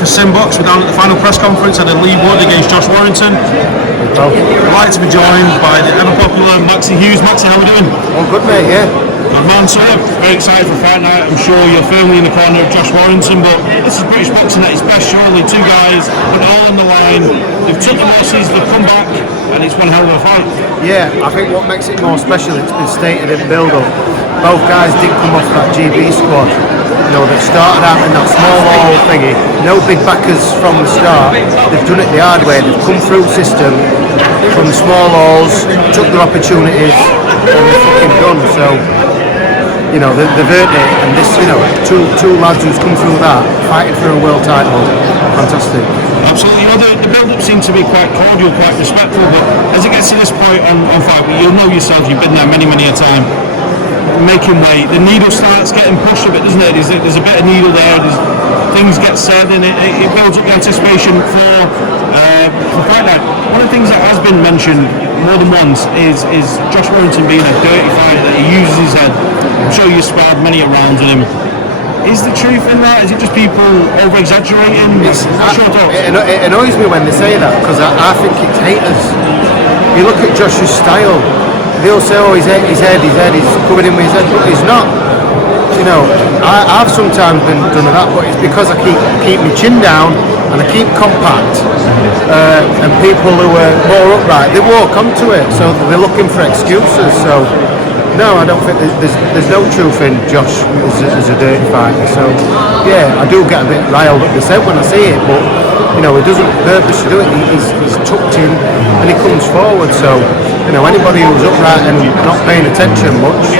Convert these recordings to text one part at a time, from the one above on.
for SimBoxx. We're down at the final press conference at Leigh Wood against Josh Warrington. We'd like to be joined by the ever popular Maxi Hughes. Maxi, how are we doing? All good, mate, yeah. Good man, so very excited for fight night. I'm sure you're firmly in the corner of Josh Warrington, but this is British boxing at its best, surely. Two guys put it all on the line. They've took the losses, they've come back, and it's one hell of a fight. Yeah, I think what makes it more special, it's been stated in build-up. Both guys did come off that GB squad. You know, they've started out in that small hall thingy, no big backers from the start. They've done it the hard way. They've come through the system from the small halls, took their opportunities, and they're fucking done. So, you know, they've earned it, and this, you know, two lads who's come through that, fighting for a world title, fantastic. Absolutely. You know, the build-up seems to be quite cordial, quite respectful, but as it gets to this point on fight, you'll know yourself, you've been there many a time, making weight, the needle starts getting pushed a bit, doesn't it? There's a bit of needle there, things get said, and it builds up the anticipation for fight night. One of the things that has been mentioned more than once is Josh Warrington being a dirty fighter, that he uses his head. I'm sure you sparred many rounds with him. Is the truth in that? Is it just people over-exaggerating? It annoys me when they say that, because I think it's haters. You look at Josh's style, they'll say, oh, his head, he's covered in with his head, but he's not. You know, I've sometimes been done that, but it's because I keep my chin down and I keep compact. And people who are more upright, they walk onto it, so they're looking for excuses. So, no, I don't think there's no truth in Josh as a dirty fighter. So, yeah, I do get a bit riled up myself when I see it, but you know, he doesn't purposely do it. He's tucked in and he comes forward. So, you know, anybody who's upright and not paying attention much,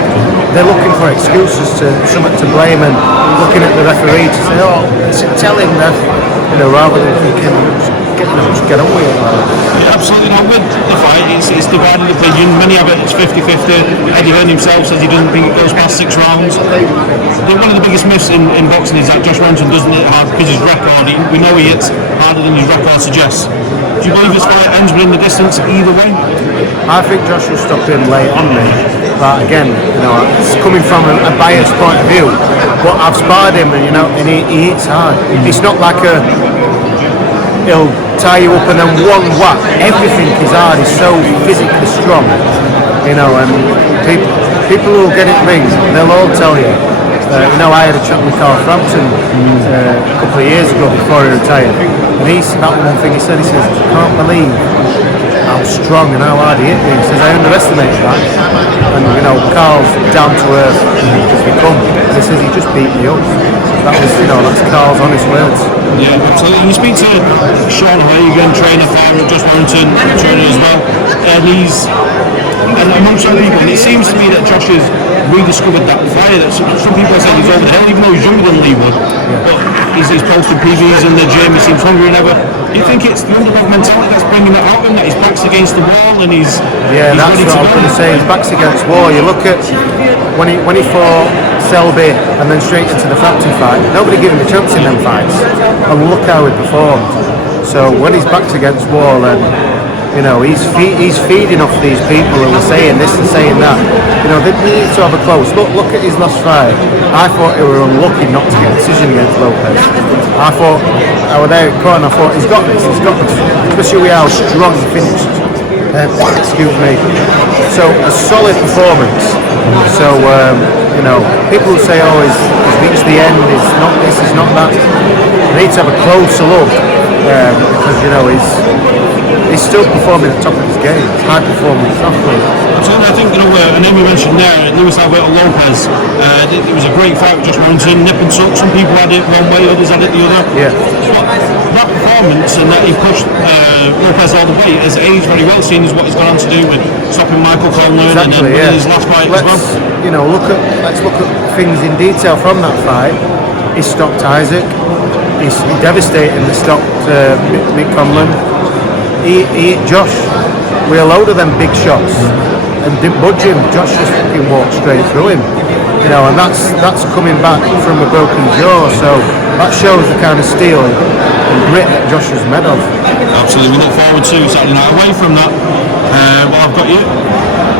they're looking for excuses to something to blame and looking at the referee to say, oh, tell him that, you know, rather than thinking, just get on with it. Yeah, absolutely not. With the fight, it's divided opinion. Many of it it's 50-50. Eddie Hearn himself says he doesn't think it goes past 6 rounds. One of the biggest myths in boxing is that Josh Warrington doesn't hit hard because his record, we know he hits harder than his record suggests. Do you believe this fight ends within the distance either way? I think Josh will stop him late on me. But again, you know, it's coming from a biased point of view. But I've sparred him, and you know, and he hits hard. It's not like he'll tie you up and then one whack. Everything is hard. He's so physically strong, you know. And people who'll get it ring, they'll all tell you. You know, I had a chat with Carl Frampton a couple of years ago before he retired, and that one thing he said, I can't believe how strong and how hard he hit me. He says, I underestimated that. And you know, Carl's down to earth as we come. He says he just beat me up. That was, you know, that's Carl's honest words. Yeah, absolutely. You speak to Sean Hagan, trainer for Josh Warrington, trainer as well, and amongst other people, and it seems to me that Josh has rediscovered that fire that some people are saying he's over the hill, even though he's younger than Leigh Wood. But he's posted PVs in the gym, he seems hungrier than ever. Do you think it's the underdog mentality that's bringing that out of him, that his back's against the wall and he's that's ready what to I was going to say, his back's against the wall. You look at when he fought Selby and then straight into the Frampton fight, nobody gave him a chance in them fights, and look how he performed. So when his back's against the wall, and you know, he's feeding off these people who are saying this and saying that. You know, they need to have a close look. Look at his last fight. I thought he were unlucky not to get a decision against Lopez. I was there at corner. I thought he's got this. Especially with how strong he finished. Excuse me. So a solid performance. So you know, people who say, oh, he's reached the end. It's not this. It's not that. They need to have a closer look because you know he's still performing at the top of his game. It's high performance athlete. Absolutely. I think, you know, a name you mentioned there, Luis Alberto Lopez. It was a great fight with Josh Warrington, nip and tuck. Some people had it one way, others had it the other. Yeah. But that performance and that he pushed Lopez all the way has aged very well, seeing as what he's gone on to do with stopping Michael Conlan and then his last fight as well. You know, let's look at things in detail from that fight. He stopped Isaac. He's devastating. He stopped Mick Conlan. He hit Josh with a load of them big shots and didn't budge him. Josh just fucking walked straight through him. You know, and that's coming back from a broken jaw, so that shows the kind of steel and grit that Josh was made of. Absolutely, we look forward to Saturday night. Away from that, well, I've got you.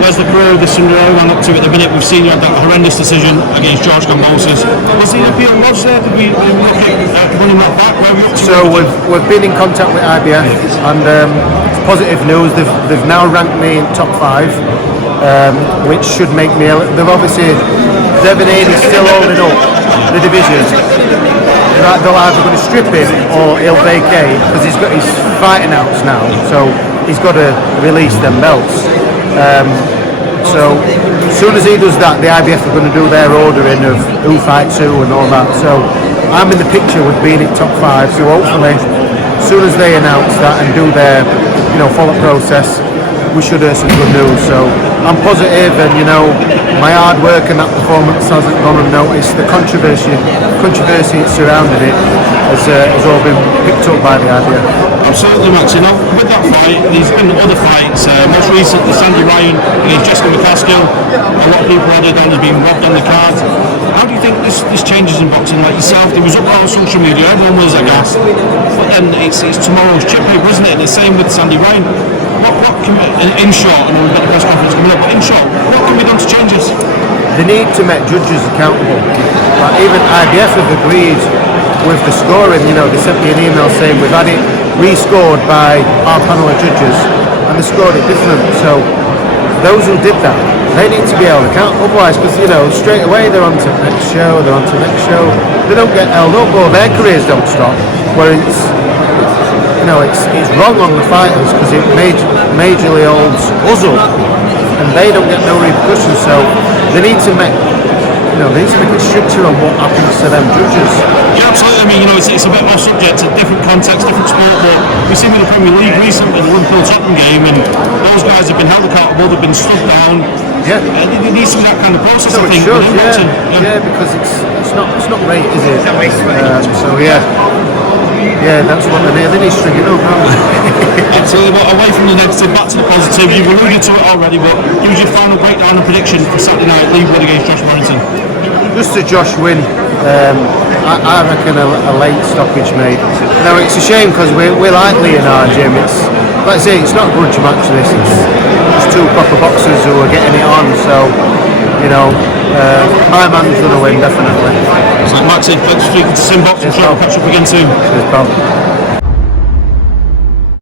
Where's the career of this Cinderella run up to at the minute? We've seen you had that horrendous decision against George Kambosos. Was the appeal lodged there? Did we look at running that back? Where are we up to? So we've been in contact with IBF, and it's positive news. They've now ranked me in top 5, which should make me. They've obviously Devin Haney's still holding up the division. They'll either going to strip him or he'll vacate because he's got his fighting outs now. So he's got to release them belts. So as soon as he does that, the IBF are going to do their ordering of who fights who and all that. So I'm in the picture with being in top 5. So hopefully, as soon as they announce that and do their, follow-up process, we should hear some good news. So I'm positive, and my hard work and that performance hasn't gone unnoticed. The controversy surrounding it has all been picked up by the IBF. Absolutely, Max. With that fight, there's been other fights. Most recently, Sandy Ryan against Jessica McCaskill. A lot of people added on as being robbed on the card. How do you think this changes in boxing? Like yourself, it was up on social media, everyone was aghast. But then it's tomorrow's chip paper, isn't it? And the same with Sandy Ryan. What can, in short, I know we've got the press conference coming up, but in short, what can be done to change this? They need to make judges accountable. Like even IBF have agreed with the scoring. They sent me an email saying we've had it rescored by our panel of judges, and they scored it different. So those who did that, they need to be held accountable. Otherwise, because straight away they're on to the next show, They don't get held up, or their careers don't stop. Where it's wrong on the fighters because it majorly holds us up, and they don't get no repercussions. So they need to make. They need to make it stricter on what happens to them judges. Yeah, absolutely. I mean, it's a bit more subject to different context, different sport, but we've seen with the Premier League recently, the Liverpool-Tottenham game, and those guys have been held accountable, they've been stood down. Yeah. There needs to be that kind of process, So I it think. should, yeah, because it's not right, is it? So yeah, that's what they need. They need stringing up, don't they? Absolutely, but away from the negative, back to the positive. You've alluded to it already, but give us your final breakdown and prediction for Saturday night, Leigh Wood against Josh Warrington. Just a Josh win. I reckon a late stoppage made. No, it's a shame because we like Leigh in our gym. It's like I say, it's not a grudge match. This it's two proper boxers who are getting it on. So my man's going to win definitely. So Maxi, thanks for speaking to SimBoxx. I'm sure we'll catch up again soon. Cheers, pal.